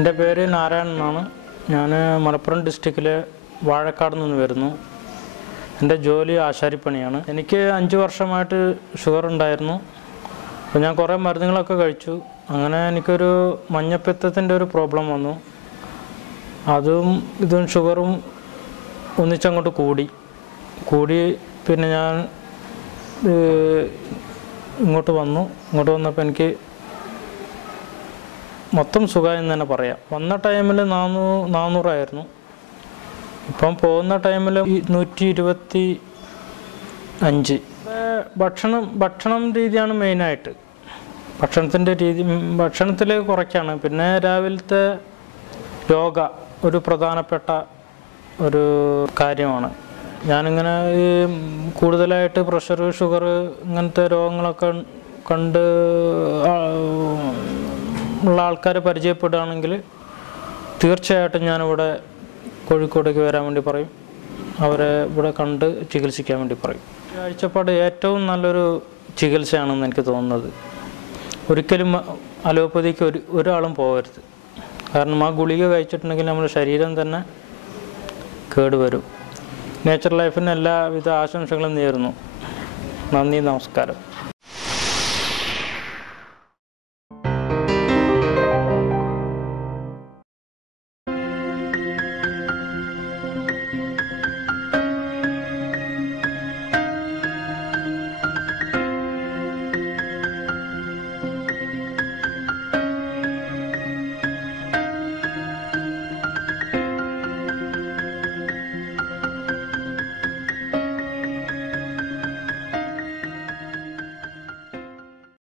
എൻ്റെ പേര് നാരായണൻ എന്നാണ്. ഞാൻ മലപ്പുറം ഡിസ്ട്രിക്റ്റിലെ വാഴക്കാട് നിന്ന് വരുന്നു. എൻ്റെ ജോലി ആശാരിപ്പണിയാണ്. എനിക്ക് 5 വർഷമായിട്ട് ഷുഗർ ഉണ്ടായിരുന്നു. അപ്പോൾ ഞാൻ കുറേ മരുന്നുകളൊക്കെ കഴിച്ചു. അങ്ങനെ എനിക്കൊരു മഞ്ഞപ്പിത്തത്തിൻ്റെ ഒരു പ്രോബ്ലം വന്നു. ഇതും ഷുഗറും ഒന്നിച്ചങ്ങോട്ട് കൂടി പിന്നെ ഞാൻ ഇങ്ങോട്ട് വന്നപ്പോൾ എനിക്ക് മൊത്തം സുഖമായെന്ന് തന്നെ പറയാം. വന്ന ടൈമിൽ 400 ഇപ്പം പോകുന്ന ടൈമിൽ 125. ഭക്ഷണം രീതിയാണ് മെയിനായിട്ട്. ഭക്ഷണത്തിൽ കുറയ്ക്കാണ്. പിന്നെ രാവിലത്തെ യോഗ ഒരു പ്രധാനപ്പെട്ട ഒരു കാര്യമാണ്. ഞാനിങ്ങനെ ഈ കൂടുതലായിട്ട് പ്രഷർ, ഷുഗർ ഇങ്ങനത്തെ രോഗങ്ങളൊക്കെ കണ്ട് ഉള്ള ആൾക്കാരെ പരിചയപ്പെടുകയാണെങ്കിൽ തീർച്ചയായിട്ടും ഞാനിവിടെ കോഴിക്കോടേക്ക് വരാൻ വേണ്ടി പറയും. അവരെ ഇവിടെ കണ്ട് ചികിത്സിക്കാൻ വേണ്ടി പറയും. കാഴ്ചപ്പാട് ഏറ്റവും നല്ലൊരു ചികിത്സയാണെന്ന് എനിക്ക് തോന്നുന്നത്. ഒരിക്കലും അലോപ്പതിക്ക് ഒരാളും പോകരുത്. കാരണം ആ ഗുളിക കഴിച്ചിട്ടുണ്ടെങ്കിൽ നമ്മുടെ ശരീരം തന്നെ കേടുവരും. നേച്ചർ ലൈഫിന് എല്ലാവിധ ആശംസകളും നേരുന്നു. നന്ദി, നമസ്കാരം.